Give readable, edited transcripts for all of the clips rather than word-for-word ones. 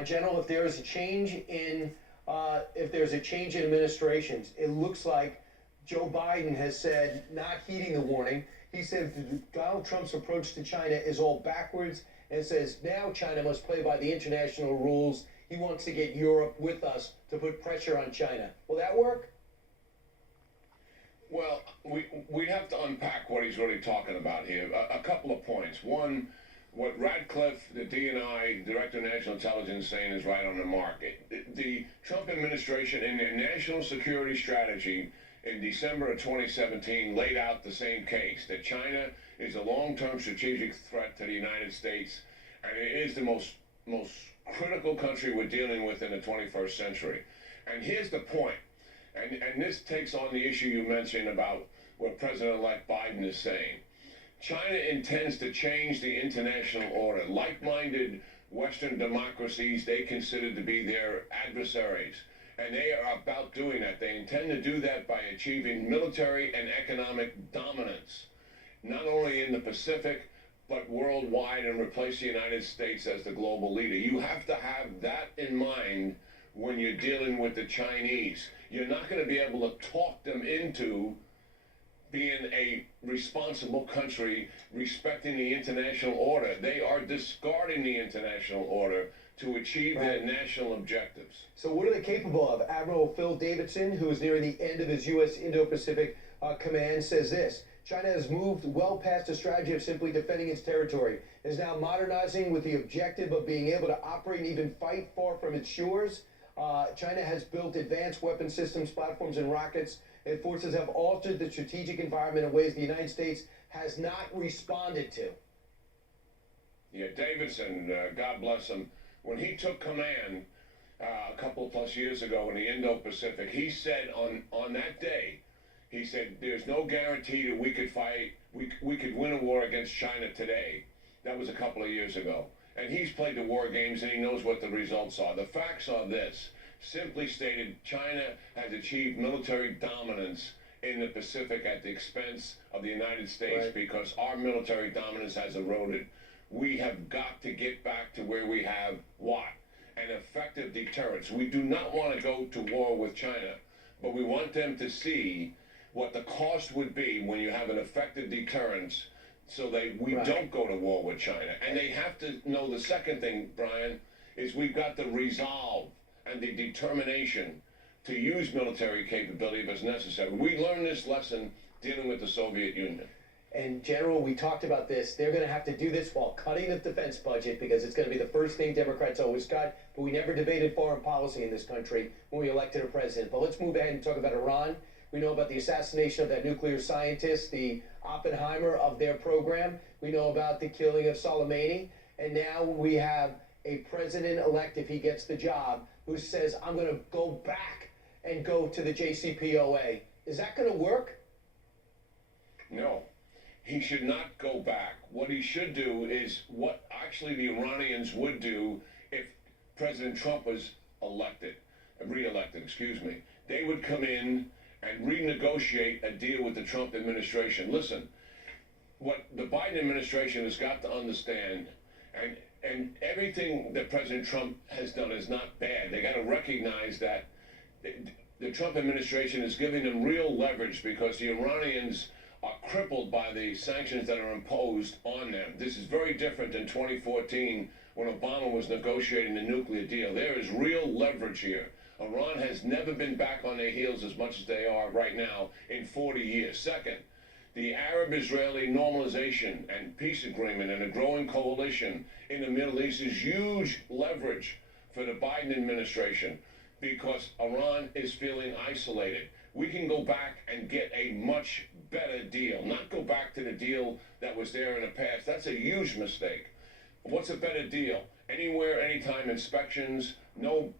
General, if there is a change in administrations, it looks like Joe Biden has said, not heeding the warning, he said Donald Trump's approach to China is all backwards and says now China must play by the international rules. He wants to get Europe with us to put pressure on China. Will that work? Well, we'd have to unpack what he's really talking about here. A couple of points. One, what Radcliffe, the DNI, Director of National Intelligence, is saying is right on the mark. The Trump administration, in their national security strategy in December of 2017, laid out the same case, that China is a long-term strategic threat to the United States, and it is the most critical country we're dealing with in the 21st century. And here's the point, and this takes on the issue you mentioned about what President-elect Biden is saying. China intends to change the international order. Like-minded Western democracies they consider to be their adversaries, and they are about doing that. They intend to do that by achieving military and economic dominance, not only in the Pacific, but worldwide, and replace the United States as the global leader. You have to have that in mind when you're dealing with the Chinese. You're not going to be able to talk them into being a responsible country, respecting the international order. They are discarding the international order to achieve their national objectives. So what are they capable of? Admiral Phil Davidson, who is nearing the end of his U.S. Indo-Pacific command, says this: China has moved well past a strategy of simply defending its territory. It is now modernizing with the objective of being able to operate and even fight far from its shores. China has built advanced weapon systems, platforms, and rockets. Its forces have altered the strategic environment in ways the United States has not responded to. Yeah, Davidson, God bless him, when he took command a couple plus years ago in the Indo-Pacific, he said on that day, he said, there's no guarantee that we could fight, we could win a war against China today. That was a couple of years ago. And he's played the war games, and he knows what the results are. The facts are this. Simply stated, China has achieved military dominance in the Pacific at the expense of the United States, because our military dominance has eroded. We have got to get back to where we have what? An effective deterrence. We do not want to go to war with China, but we want them to see what the cost would be when you have an effective deterrence, so that we don't go to war with China. And they have to know the second thing, Brian, is we've got the resolve and the determination to use military capability if it's necessary. We learned this lesson dealing with the Soviet Union. And General, we talked about this. They're going to have to do this while cutting the defense budget, because it's going to be the first thing Democrats always cut. But we never debated foreign policy in this country when we elected a president. But let's move ahead and talk about Iran. We know about the assassination of that nuclear scientist, the Oppenheimer of their program. We know about the killing of Soleimani. And now we have a president-elect, if he gets the job, who says, I'm going to go back and go to the JCPOA. Is that going to work? No. He should not go back. What he should do is what actually the Iranians would do if President Trump was re-elected, They would come in and renegotiate a deal with the Trump administration. Listen, what the Biden administration has got to understand, and everything that President Trump has done is not bad. They got to recognize that the Trump administration is giving them real leverage, because the Iranians are crippled by the sanctions that are imposed on them. This is very different than 2014 when Obama was negotiating the nuclear deal. There is real leverage here. Iran has never been back on their heels as much as they are right now in 40 years. Second, the Arab-Israeli normalization and peace agreement and a growing coalition in the Middle East is huge leverage for the Biden administration, because Iran is feeling isolated. We can go back and get a much better deal, not go back to the deal that was there in the past. That's a huge mistake. What's a better deal? Anywhere, anytime inspections, no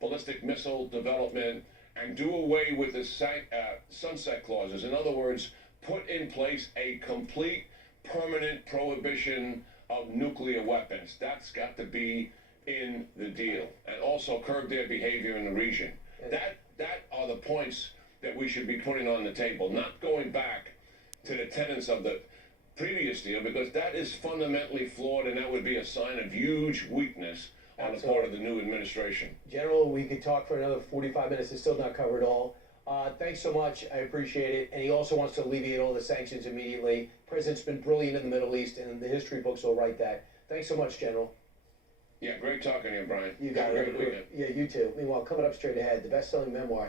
ballistic missile development, and do away with the sunset clauses. In other words, put in place a complete permanent prohibition of nuclear weapons. That's got to be in the deal. And also curb their behavior in the region. That are the points that we should be putting on the table, not going back to the tenets of the previous deal, because that is fundamentally flawed, and that would be a sign of huge weakness on the part of the new administration. General, we could talk for another 45 minutes and still not cover it all. Thanks so much. I appreciate it. And he also wants to alleviate all the sanctions immediately. President's been brilliant in the Middle East, and the history books will write that. Thanks so much, General. Yeah, great talking to you, Brian. You got Have a it. great weekend. Yeah, you too. Meanwhile, coming up straight ahead, the best-selling memoir.